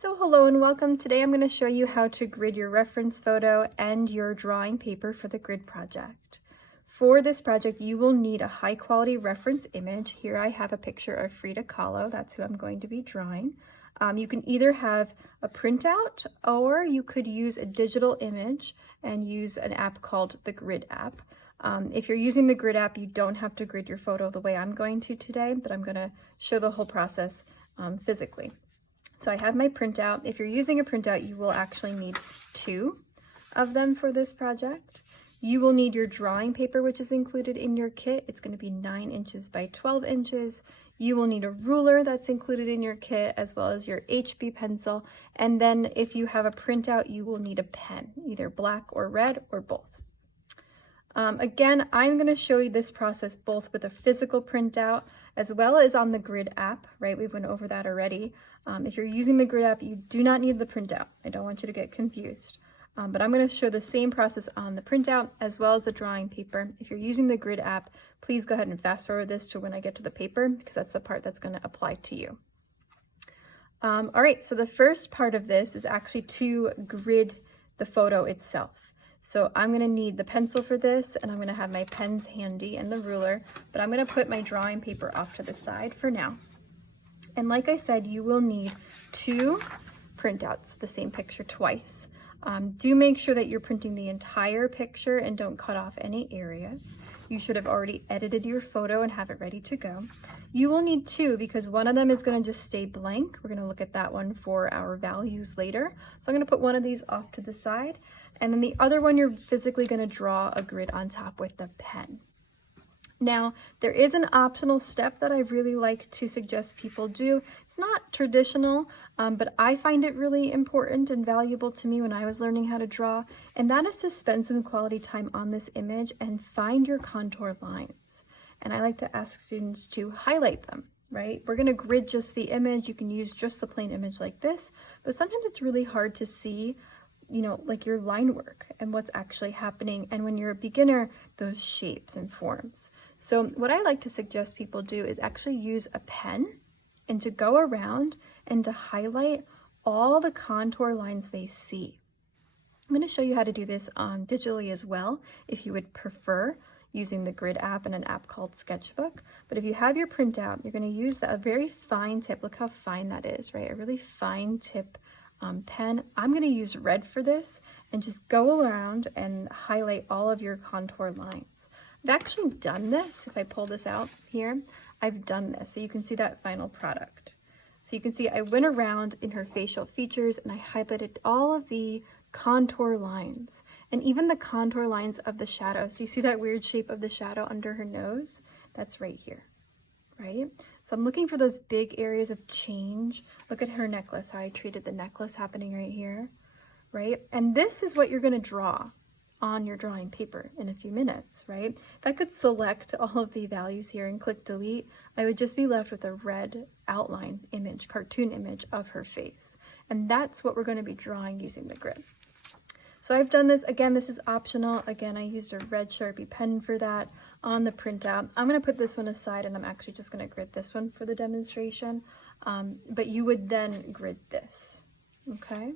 So hello and welcome. Today I'm going to show you how to grid your reference photo and your drawing paper for the grid project. For this project, you will need a high quality reference image. Here I have a picture of Frida Kahlo. That's who I'm going to be drawing. You can either have a printout or you could use a digital image and use an app called the Grid app. If you're using the Grid app, you don't have to grid your photo the way I'm going to today, but I'm going to show the whole process physically. So I have my printout. If you're using a printout, you will actually need 2 of them for this project. You will need your drawing paper, which is included in your kit. It's going to be 9 inches by 12 inches. You will need a ruler that's included in your kit, as well as your HB pencil. And then if you have a printout, you will need a pen, either black or red or both. Again, I'm going to show you this process both with a physical printout as well as on the Grid app, right? We went over that already. If you're using the Grid app, you do not need the printout. I don't want you to get confused. But I'm going to show the same process on the printout as well as the drawing paper. If you're using the Grid app, please go ahead and fast forward this to when I get to the paper, because that's the part that's going to apply to you. All right, so the first part of this is actually to grid the photo itself. So I'm going to need the pencil for this, and I'm going to have my pens handy and the ruler, but I'm going to put my drawing paper off to the side for now. And like I said, you will need 2 printouts, the same picture twice. Do make sure that you're printing the entire picture and don't cut off any areas. You should have already edited your photo and have it ready to go. You will need 2 because one of them is going to just stay blank. We're going to look at that one for our values later. So I'm going to put one of these off to the side, and then the other one you're physically going to draw a grid on top with the pen. Now, there is an optional step that I really like to suggest people do. It's not traditional, but I find it really important and valuable to me when I was learning how to draw, and that is to spend some quality time on this image and find your contour lines. And I like to ask students to highlight them, right? We're going to grid just the image. You can use just the plain image like this, but sometimes it's really hard to see, you know, like your line work and what's actually happening. And when you're a beginner, those shapes and forms. So what I like to suggest people do is actually use a pen and to go around and to highlight all the contour lines they see. I'm going to show you how to do this digitally as well, if you would prefer using the Grid app and an app called Sketchbook. But if you have your printout, you're going to use a very fine tip. Look how fine that is, right? A really fine tip pen. I'm going to use red for this and just go around and highlight all of your contour lines. I've actually done this. If I pull this out here, I've done this. So you can see that final product. So you can see I went around in her facial features and I highlighted all of the contour lines and even the contour lines of the shadow. So you see that weird shape of the shadow under her nose? That's right here, right? So I'm looking for those big areas of change. Look at her necklace, how I treated the necklace happening right here, right? And this is what you're going to draw on your drawing paper in a few minutes, right? If I could select all of the values here and click delete, I would just be left with a red outline image, cartoon image of her face. And that's what we're going to be drawing using the Grid. So I've done this. Again, this is optional. Again, I used a red Sharpie pen for that on the printout. I'm going to put this one aside and I'm actually just going to grid this one for the demonstration. But you would then grid this, okay?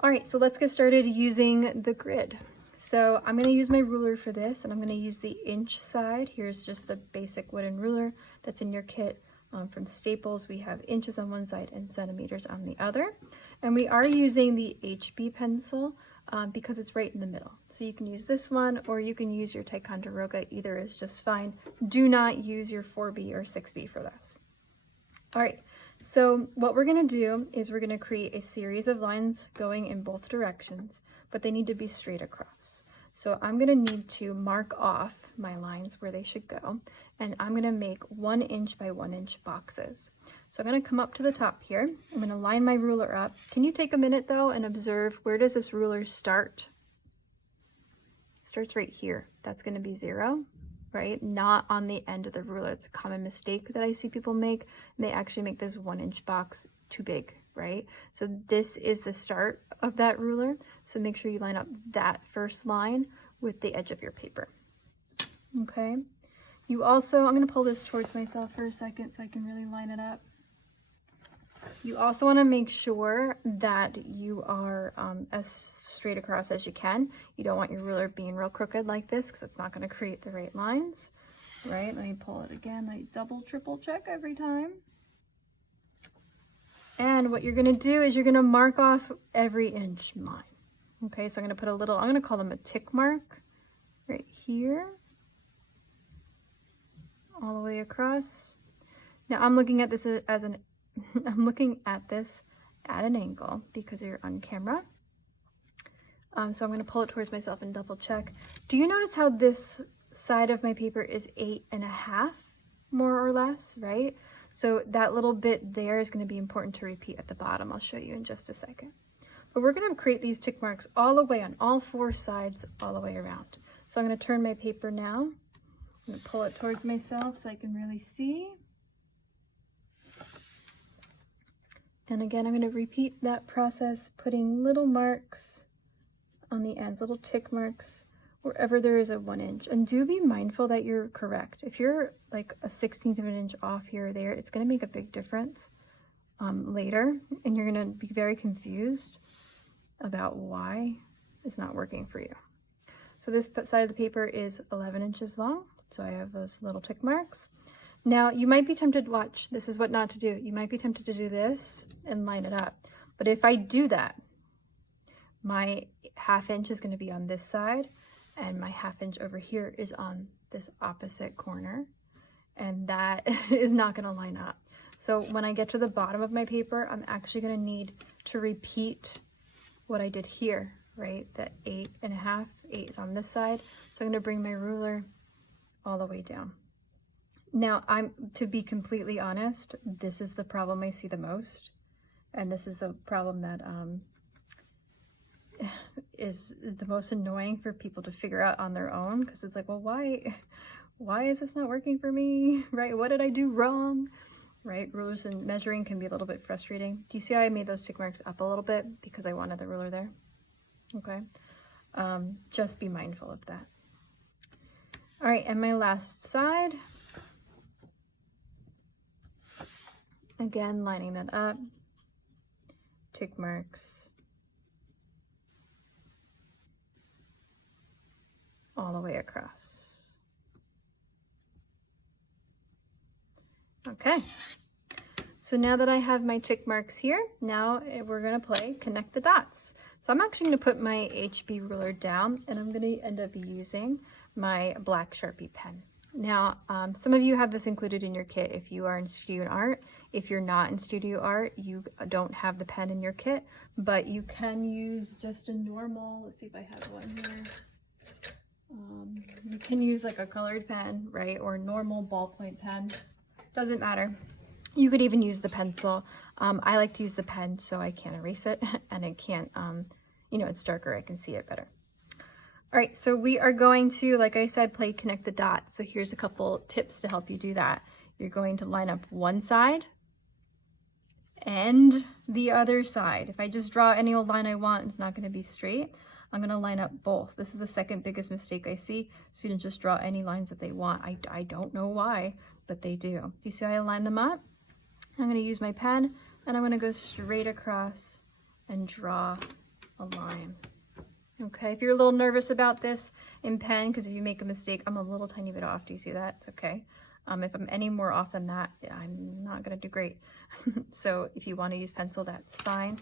All right, so let's get started using the Grid. So I'm going to use my ruler for this, and I'm going to use the inch side. Here's just the basic wooden ruler that's in your kit from Staples. We have inches on one side and centimeters on the other. And we are using the HB pencil because it's right in the middle. So you can use this one or you can use your Ticonderoga. Either is just fine. Do not use your 4B or 6B for this. All right. So what we're going to do is we're going to create a series of lines going in both directions, but they need to be straight across. So I'm going to need to mark off my lines where they should go, and I'm going to make 1 inch by 1 inch boxes. So I'm going to come up to the top here. I'm going to line my ruler up. Can you take a minute though and observe, where does this ruler start? It starts right here. That's going to be 0. Right? Not on the end of the ruler. It's a common mistake that I see people make. And they actually make this 1 inch box too big, right? So this is the start of that ruler. So make sure you line up that first line with the edge of your paper. Okay. You also, I'm going to pull this towards myself for a second so I can really line it up. You also want to make sure that you are as straight across as you can. You don't want your ruler being real crooked like this because it's not going to create the right lines, right? Let me pull it again. Let me double, triple check every time. And what you're going to do is you're going to mark off every inch line. Okay, so I'm going to put a little, I'm going to call them a tick mark right here, all the way across. Now I'm looking at this as an, I'm looking at this at an angle because you're on camera. So I'm going to pull it towards myself and double check. Do you notice how this side of my paper is 8.5, more or less, right? So that little bit there is going to be important to repeat at the bottom. I'll show you in just a second. But we're going to create these tick marks all the way on all 4 sides, all the way around. So I'm going to turn my paper now. I'm going to pull it towards myself so I can really see. And again, I'm going to repeat that process, putting little marks on the ends, little tick marks, wherever there is a 1 inch. And do be mindful that you're correct. If you're like a 1/16 of an inch off here or there, it's going to make a big difference later. And you're going to be very confused about why it's not working for you. So this side of the paper is 11 inches long. So I have those little tick marks. Now you might be tempted, watch, this is what not to do. You might be tempted to do this and line it up. But if I do that, my 1/2 inch is going to be on this side and my 1/2 inch over here is on this opposite corner. And that is not going to line up. So when I get to the bottom of my paper, I'm actually going to need to repeat what I did here, right? That 8.5, 8 is on this side. So I'm going to bring my ruler all the way down. Now, to be completely honest, this is the problem I see the most. And this is the problem that is the most annoying for people to figure out on their own. Because it's like, well, why is this not working for me, right? What did I do wrong? Right, rulers and measuring can be a little bit frustrating. Do you see how I made those tick marks up a little bit because I wanted the ruler there? Okay, just be mindful of that. All right, and my last side. Again, lining that up, tick marks all the way across. Okay, so now that I have my tick marks here, now we're going to play connect the dots. So I'm actually going to put my HB ruler down and I'm going to end up using my black Sharpie pen. Now, some of you have this included in your kit if you are in Studio Art. If you're not in Studio Art, you don't have the pen in your kit, but you can use just a normal, let's see if I have one here. You can use like a colored pen, right? Or a normal ballpoint pen. Doesn't matter. You could even use the pencil. I like to use the pen so I can't erase it and it can't, you know, it's darker, I can see it better. All right, so we are going to, like I said, play connect the dots. So here's a couple tips to help you do that. You're going to line up one side and the other side. If I just draw any old line I want, it's not going to be straight. I'm going to line up both. This is the second biggest mistake I see. Students just draw any lines that they want. I don't know why, but they do. Do you see how I line them up? I'm going to use my pen and I'm going to go straight across and draw a line. Okay, if you're a little nervous about this in pen, because if you make a mistake, I'm a little tiny bit off. Do you see that? It's okay. If I'm any more off than that, I'm not going to do great. So if you want to use pencil, that's fine.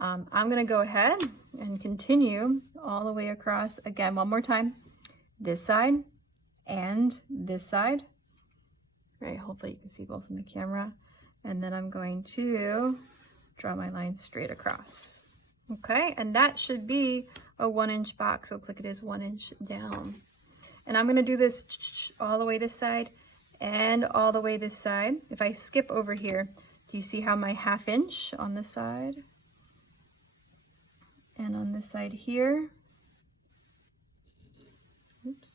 I'm going to go ahead and continue all the way across again, one more time, this side and this side, right? Hopefully you can see both in the camera. And then I'm going to draw my line straight across. Okay, and that should be a 1 inch box. It looks like it is 1 inch down. And I'm going to do this all the way this side and all the way this side. If I skip over here, do you see how my 1/2 inch on this side and on this side here, oops,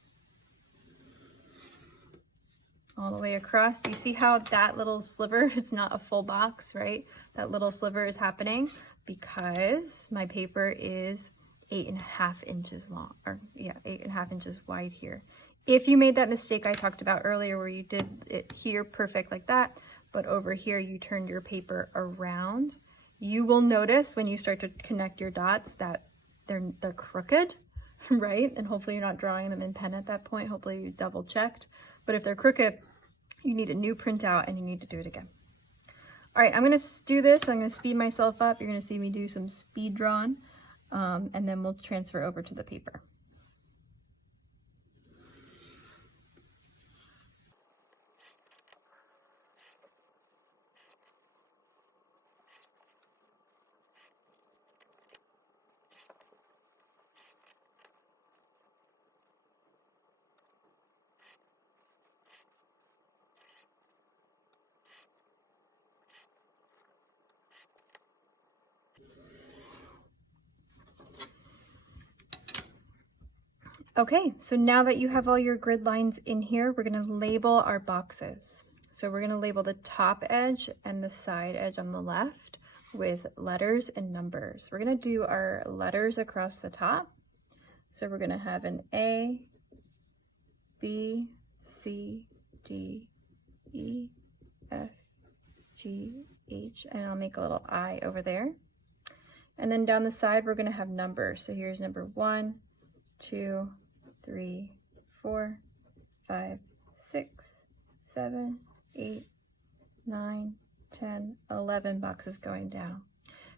all the way across? Do you see how that little sliver, it's not a full box, right? That little sliver is happening because my paper is 8.5 inches long, or yeah, 8.5 inches wide here. If you made that mistake I talked about earlier where you did it here perfect like that, but over here you turn your paper around. You will notice when you start to connect your dots that they're crooked, right? And hopefully you're not drawing them in pen at that point. Hopefully you double checked. But if they're crooked, you need a new printout and you need to do it again. All right, I'm gonna do this. I'm gonna speed myself up. You're gonna see me do some speed drawing, and then we'll transfer over to the paper. Okay, so now that you have all your grid lines in here, we're gonna label our boxes. So we're gonna label the top edge and the side edge on the left with letters and numbers. We're gonna do our letters across the top. So we're gonna have an A, B, C, D, E, F, G, H, and I'll make a little I over there. And then down the side, we're gonna have numbers. So here's number 1, 2, 3, 4, 5, 6, 7, 8, 9, 10, 11 boxes going down.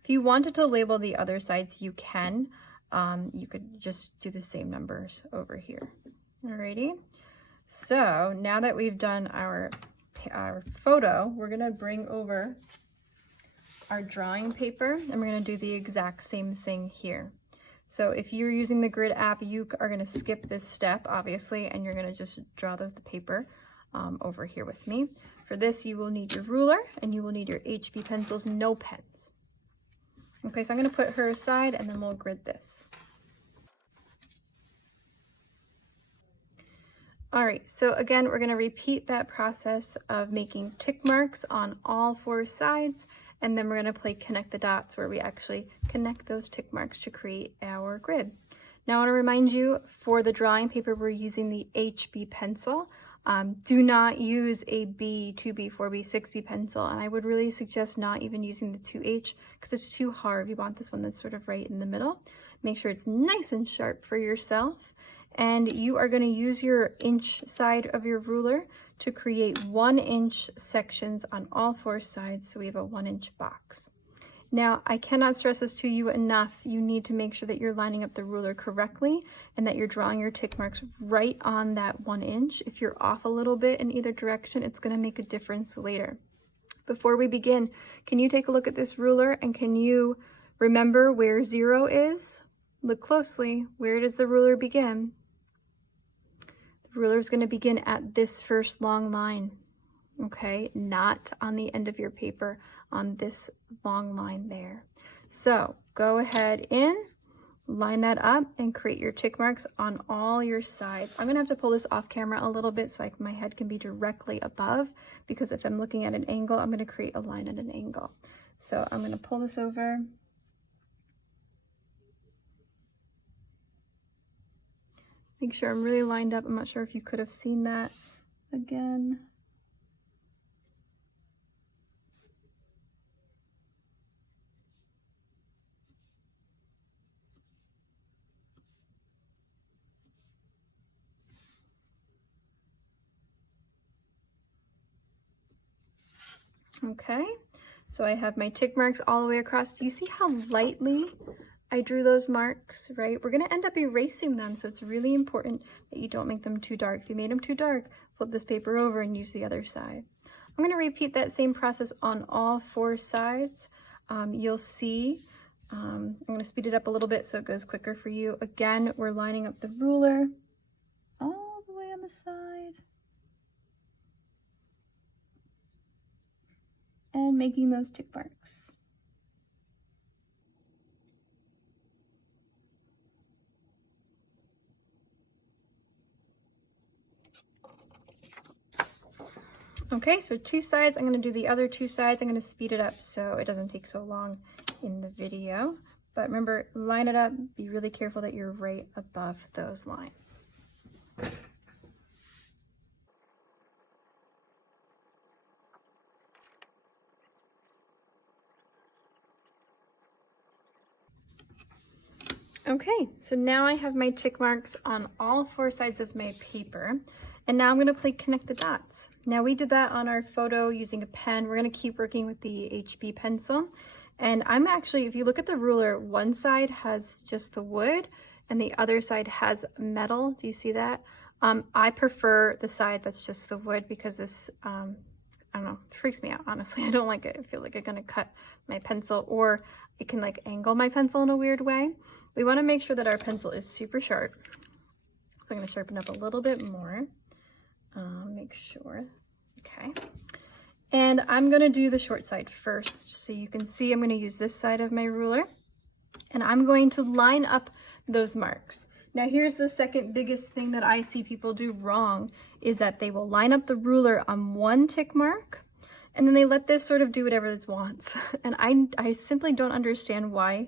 If you wanted to label the other sides, you can. You could just do the same numbers over here. Alrighty. So now that we've done our photo, we're gonna bring over our drawing paper and we're gonna do the exact same thing here. So if you're using the Grid app, you are going to skip this step, obviously, and you're going to just draw the paper over here with me. For this, you will need your ruler and you will need your HB pencils, no pens. Okay, so I'm going to put her aside and then we'll grid this. All right, so again, we're going to repeat that process of making tick marks on all 4 sides. And then we're going to play connect the dots where we actually connect those tick marks to create our grid. Now I want to remind you, for the drawing paper, we're using the HB pencil. Do not use a B, 2B, 4B, 6B pencil. And I would really suggest not even using the 2H because it's too hard. You want this one that's sort of right in the middle. Make sure it's nice and sharp for yourself. And you are going to use your inch side of your ruler to create 1-inch sections on all 4 sides, so we have a 1-inch box. Now, I cannot stress this to you enough. You need to make sure that you're lining up the ruler correctly and that you're drawing your tick marks right on that 1 inch. If you're off a little bit in either direction, it's going to make a difference later. Before we begin, can you take a look at this ruler and can you remember where 0 is? Look closely. Where does the ruler begin? The ruler is going to begin at this first long line, okay? Not on the end of your paper, on this long line there. So go ahead and line that up and create your tick marks on all your sides. I'm going to have to pull this off camera a little bit so my head can be directly above, because if I'm looking at an angle, I'm going to create a line at an angle. So I'm going to pull this over. Make sure I'm really lined up. I'm not sure if you could have seen that again. Okay, so I have my tick marks all the way across. Do you see how lightly I drew those marks, right? We're going to end up erasing them, so it's really important that you don't make them too dark. If you made them too dark, flip this paper over and use the other side. I'm going to repeat that same process on all 4 sides. You'll see, I'm going to speed it up a little bit so it goes quicker for you. Again, we're lining up the ruler all the way on the side and making those tick marks. Okay, so 2 sides. I'm going to do the other 2 sides. I'm going to speed it up so it doesn't take so long in the video. But remember, line it up. Be really careful that you're right above those lines. Okay, so now I have my tick marks on all four sides of my paper. And now I'm going to play connect the dots. Now we did that on our photo using a pen. We're going to keep working with the HB pencil. And I'm actually, if you look at the ruler, one side has just the wood and the other side has metal. Do you see that? I prefer the side that's just the wood because this, I don't know, it freaks me out, honestly. I don't like it. I feel like I'm going to cut my pencil, or it can like angle my pencil in a weird way. We want to make sure that our pencil is super sharp. So I'm going to sharpen up a little bit more. Make sure. Okay. And I'm going to do the short side first. So you can see I'm going to use this side of my ruler. And I'm going to line up those marks. Now here's the second biggest thing that I see people do wrong, is that they will line up the ruler on one tick mark and then they let this sort of do whatever it wants. And I simply don't understand why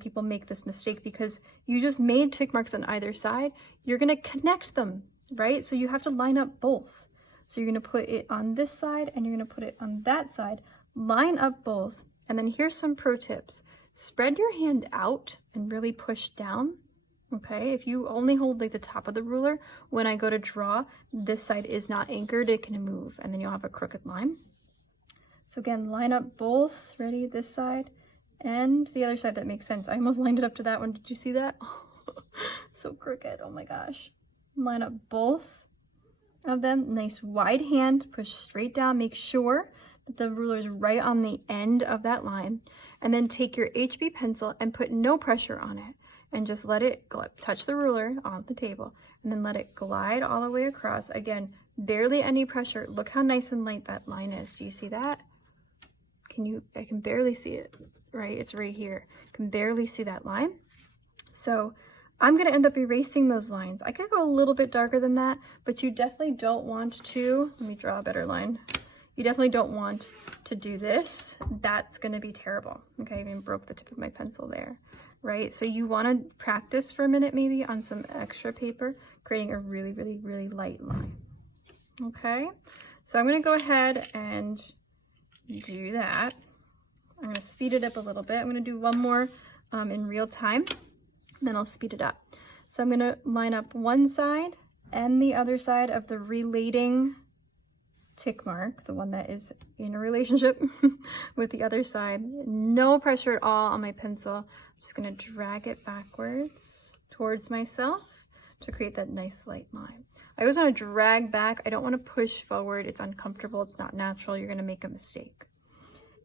people make this mistake, because you just made tick marks on either side. You're going to connect them, right? So you have to line up both. So you're going to put it on this side and you're going to put it on that side. Line up both. And then here's some pro tips. Spread your hand out and really push down. Okay, if you only hold like the top of the ruler, when I go to draw, this side is not anchored, it can move, and then you'll have a crooked line. So again, line up both. Ready? This side and the other side. That makes sense. I almost lined it up to that one. Did you see that? So crooked. Oh my gosh. Line up both of them. Nice wide hand. Push straight down. Make sure that the ruler is right on the end of that line. And then take your HB pencil and put no pressure on it. And just let it touch the ruler on the table. And then let it glide all the way across. Again, barely any pressure. Look how nice and light that line is. Do you see that? I can barely see it, right? It's right here. Can barely see that line. So I'm going to end up erasing those lines. I could go a little bit darker than that, but you definitely don't want to, let me draw a better line. You definitely don't want to do this. That's going to be terrible. Okay, I even broke the tip of my pencil there, right? So you want to practice for a minute maybe on some extra paper, creating a really, really, really light line. Okay, so I'm going to go ahead and do that. I'm going to speed it up a little bit. I'm going to do one more in real time, then I'll speed it up. So I'm going to line up one side and the other side of the relating tick mark, the one that is in a relationship with the other side. No pressure at all on my pencil. I'm just going to drag it backwards towards myself to create that nice light line. I always want to drag back. I don't want to push forward. It's uncomfortable. It's not natural. You're going to make a mistake.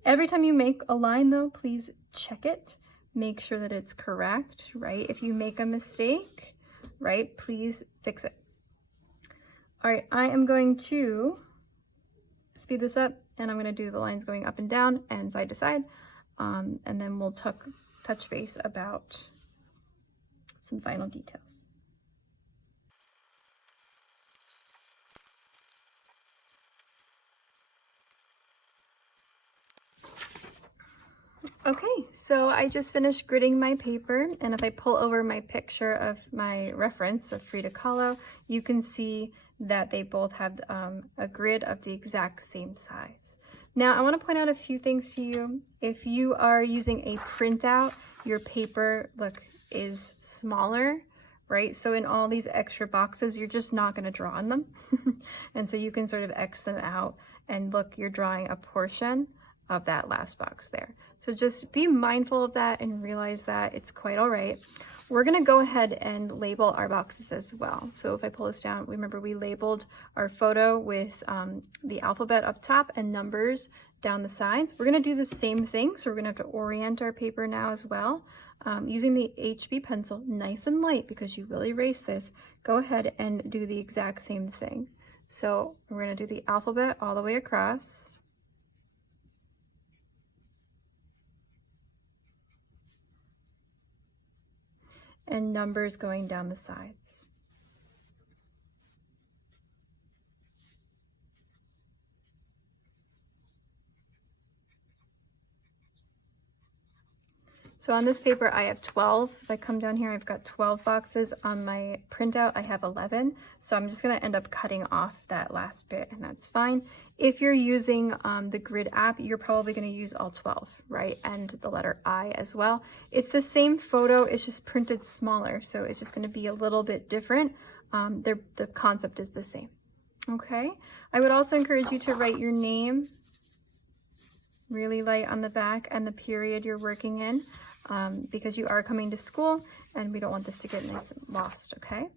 Every time you make a line though, please check it. Make sure that it's correct, right? If you make a mistake, right, please fix it. All right, I am going to speed this up and I'm going to do the lines going up and down and side to side. And then we'll touch base about some final details. Okay, so I just finished gridding my paper, and if I pull over my picture of my reference of Frida Kahlo, you can see that they both have a grid of the exact same size. Now, I want to point out a few things to you. If you are using a printout, your paper, look, is smaller, right? So in all these extra boxes, you're just not going to draw on them. And so you can sort of X them out, and look, you're drawing a portion of that last box there. So just be mindful of that and realize that it's quite all right. We're going to go ahead and label our boxes as well. So if I pull this down, remember we labeled our photo with the alphabet up top and numbers down the sides. We're going to do the same thing. So we're going to have to orient our paper now as well. Using the HB pencil, nice and light because you will erase this, go ahead and do the exact same thing. So we're going to do the alphabet all the way across. And numbers going down the sides. So on this paper, I have 12. If I come down here, I've got 12 boxes. On my printout, I have 11. So I'm just gonna end up cutting off that last bit, and that's fine. If you're using the Grid app, you're probably gonna use all 12, right? And the letter I as well. It's the same photo, it's just printed smaller. So it's just gonna be a little bit different. The concept is the same, okay? I would also encourage you to write your name really light on the back and the period you're working in. Because you are coming to school and we don't want this to get nice and lost, okay?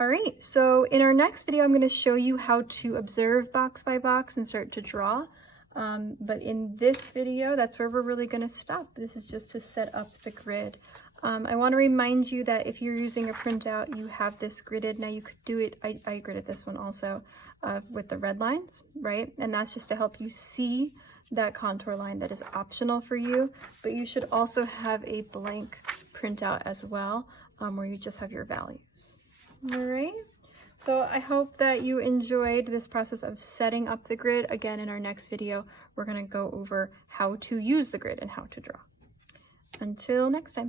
All right, so in our next video, I'm gonna show you how to observe box by box and start to draw. But in this video, that's where we're really gonna stop. This is just to set up the grid. I wanna remind you that if you're using a printout, you have this gridded. Now you could do it, I gridded this one also with the red lines, right? And that's just to help you see that contour line. That is optional for you, but you should also have a blank printout as well, where you just have your values. All right, so I hope that you enjoyed this process of setting up the grid. Again, in our next video, we're going to go over how to use the grid and how to draw. Until next time.